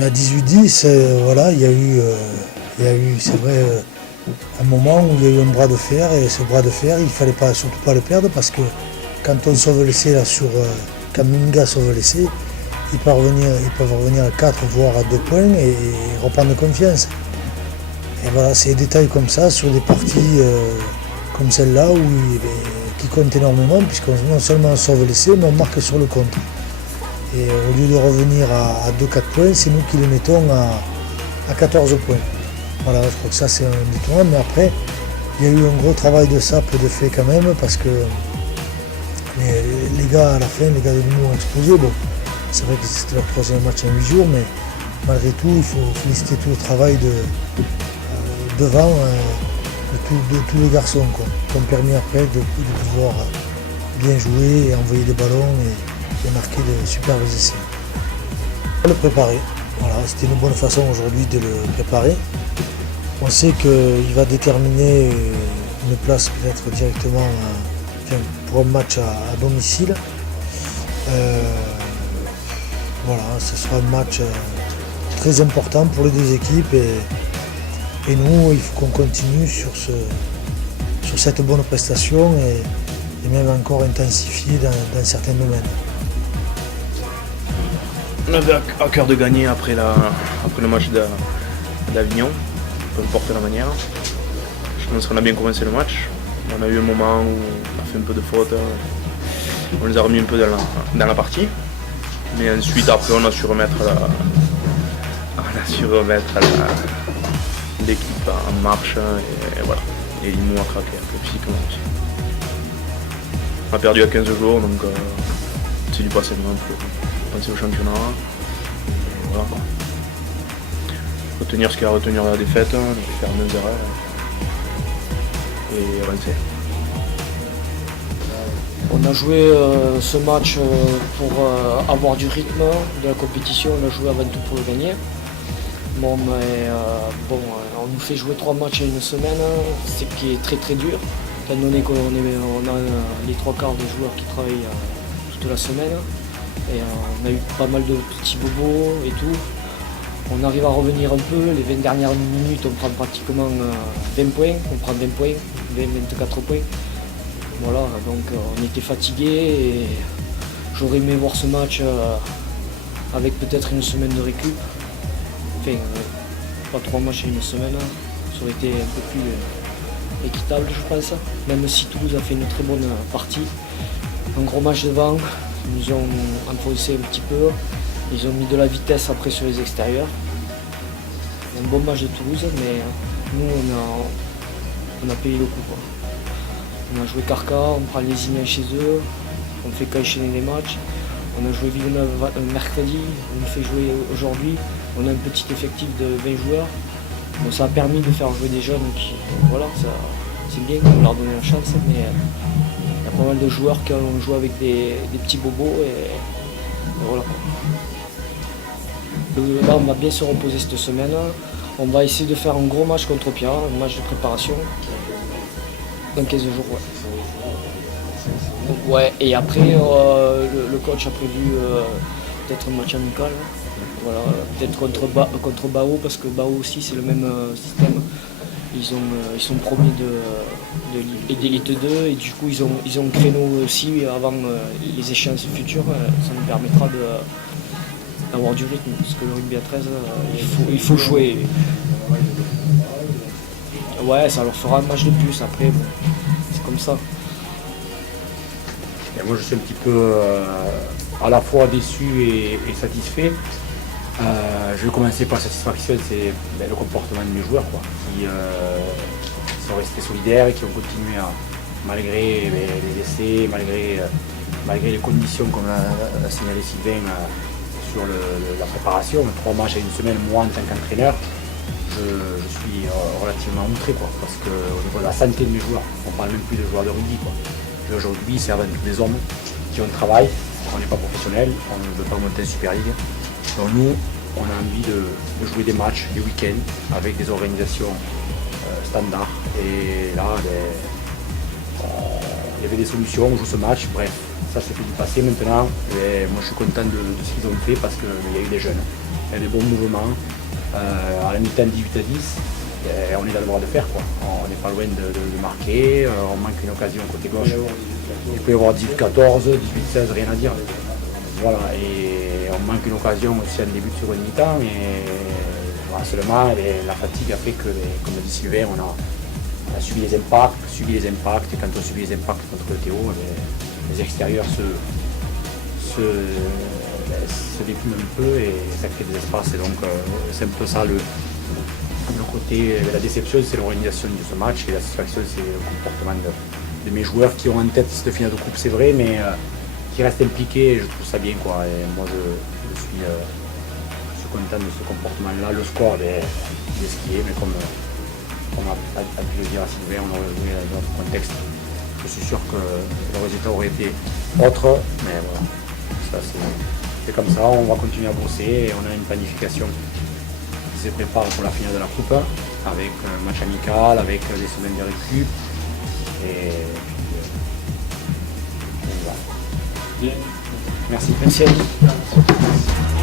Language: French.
Mais à 18-10, voilà, il y a eu, c'est vrai, un moment où il y a eu un bras de fer, et ce bras de fer, il ne fallait surtout pas le perdre, parce que quand on sauve l'essai, quand Minga sauve l'essai, ils peuvent revenir à 4, voire à 2 points, et reprendre confiance. Et voilà, c'est des détails comme ça, sur des parties comme celle-là, qui comptent énormément, puisqu'on non seulement on sauve l'essai, mais on marque sur le compte. Et au lieu de revenir à 2-4 points, c'est nous qui les mettons à 14 points. Voilà, je crois que ça c'est un détournement, mais après, il y a eu un gros travail de sape de fait quand même, parce que les gars à la fin, les gars de Limoux ont explosé. Bon, c'est vrai que c'était leur troisième match en 8 jours, mais malgré tout, il faut féliciter tout le travail devant de tous les garçons, qui ont permis après de pouvoir bien jouer et envoyer des ballons et marquer de superbes essais. Le préparer, voilà, c'était une bonne façon aujourd'hui de le préparer. On sait qu'il va déterminer une place peut-être directement pour un match à domicile. Voilà, ce sera un match très important pour les deux équipes, et nous, il faut qu'on continue sur cette bonne prestation, et même encore intensifier dans certains domaines. On avait à cœur de gagner après le match d'Avignon, peu importe la manière. Je pense qu'on a bien commencé le match. On a eu un moment où on a fait un peu de faute, on les a remis un peu dans la partie. Mais ensuite, après, on a su remettre l'équipe en marche, et voilà. Et Limoux a craqué un peu physiquement aussi. On a perdu à 15 jours, donc c'est du passé maintenant pour penser au championnat. Et voilà. Retenir ce qu'il y a à retenir de la défaite, faire nos erreurs et avancer. On a joué ce match pour avoir du rythme de la compétition, on a joué avant tout pour le gagner. Bon, on nous fait jouer 3 matchs en une semaine, c'est qui est très très dur, étant donné qu'on a les 3/4 des joueurs qui travaillent toute la semaine. Et on a eu pas mal de petits bobos et tout. On arrive à revenir un peu, les 20 dernières minutes on prend pratiquement 20 points, on prend 20 points, 24 points. Voilà, donc on était fatigués, et j'aurais aimé voir ce match avec peut-être une semaine de récup. Enfin, pas 3 matchs en une semaine, ça aurait été un peu plus équitable je pense. Même si Toulouse a fait une très bonne partie. Un gros match devant, ils nous ont enfoncé un petit peu, ils ont mis de la vitesse après sur les extérieurs. Un bon match de Toulouse, mais nous on a payé le coup, quoi. On a joué Carca, on prend les Ignins chez eux, on fait qu'enchaîner les matchs. On a joué Villeneuve mercredi, on nous fait jouer aujourd'hui. On a un petit effectif de 20 joueurs. Bon, ça a permis de faire jouer des jeunes qui, voilà, c'est bien, on leur donner la chance, mais il y a pas mal de joueurs qui ont joué avec des petits bobos, et voilà. Là, on va bien se reposer cette semaine. On va essayer de faire un gros match contre Pierre, un match de préparation. Dans 15 jours, ouais. Donc, ouais, et après, le coach a prévu peut-être un match amical. Voilà, peut-être contre Bao, parce que Bao aussi c'est le même système. Ils sont premiers d'élite 2, et du coup ils ont un créneau aussi avant les échéances futures. Ça nous permettra d'avoir du rythme, parce que le rugby à 13, il faut jouer. Ouais, ça leur fera un match de plus après, bon, c'est comme ça. Et moi je suis un petit peu à la fois déçu et satisfait. Je vais commencer par la satisfaction, c'est le comportement de mes joueurs, quoi, qui sont restés solidaires et qui ont continué malgré les essais, malgré les conditions comme l'a signalé Sylvain sur la préparation. 3 matchs à une semaine, moi en tant qu'entraîneur, je suis relativement outré, quoi, parce qu'au niveau de la santé de mes joueurs, on ne parle même plus de joueurs de rugby, quoi. Et aujourd'hui, c'est avant tout des hommes qui ont un travail, on n'est pas professionnels, on ne veut pas monter en Super League. Donc nous, on a envie de jouer des matchs les week-ends avec des organisations standards. Et là, il y avait des solutions, on joue ce match, bref, ça c'est fait du passé maintenant. Et moi je suis content de ce qu'ils ont fait, parce qu'il y a eu des jeunes. fait des bons mouvements. À la mi-temps 18 à 10, on est dans le bras de fer, quoi. On n'est pas loin de marquer, on manque une occasion côté gauche. Il peut y avoir 18-14, 18-16, rien à dire. Voilà, et on manque une occasion aussi en début de seconde mi-temps, mais voilà, seulement la fatigue a fait que, comme le dit Sylvain, on a subi les impacts, et quand on subit les impacts contre le Théo, les extérieurs se déclument un peu et ça crée des espaces. Et donc c'est un peu ça le côté, la déception, c'est l'organisation de ce match, et la satisfaction, c'est le comportement de mes joueurs qui ont en tête cette finale de coupe, c'est vrai, mais qui restent impliqués, et je trouve ça bien, quoi. Et moi je suis content de ce comportement-là. Le score, il est ce qu'il est, mais comme a pu le dire à Sylvain, on aurait joué dans notre contexte. Je suis sûr que le résultat aurait été autre, mais voilà, ça c'est comme ça, on va continuer à bosser et on a une planification qui se prépare pour la finale de la coupe, avec un match amical, avec des semaines de récup, et puis on y va. Merci. Merci à vous.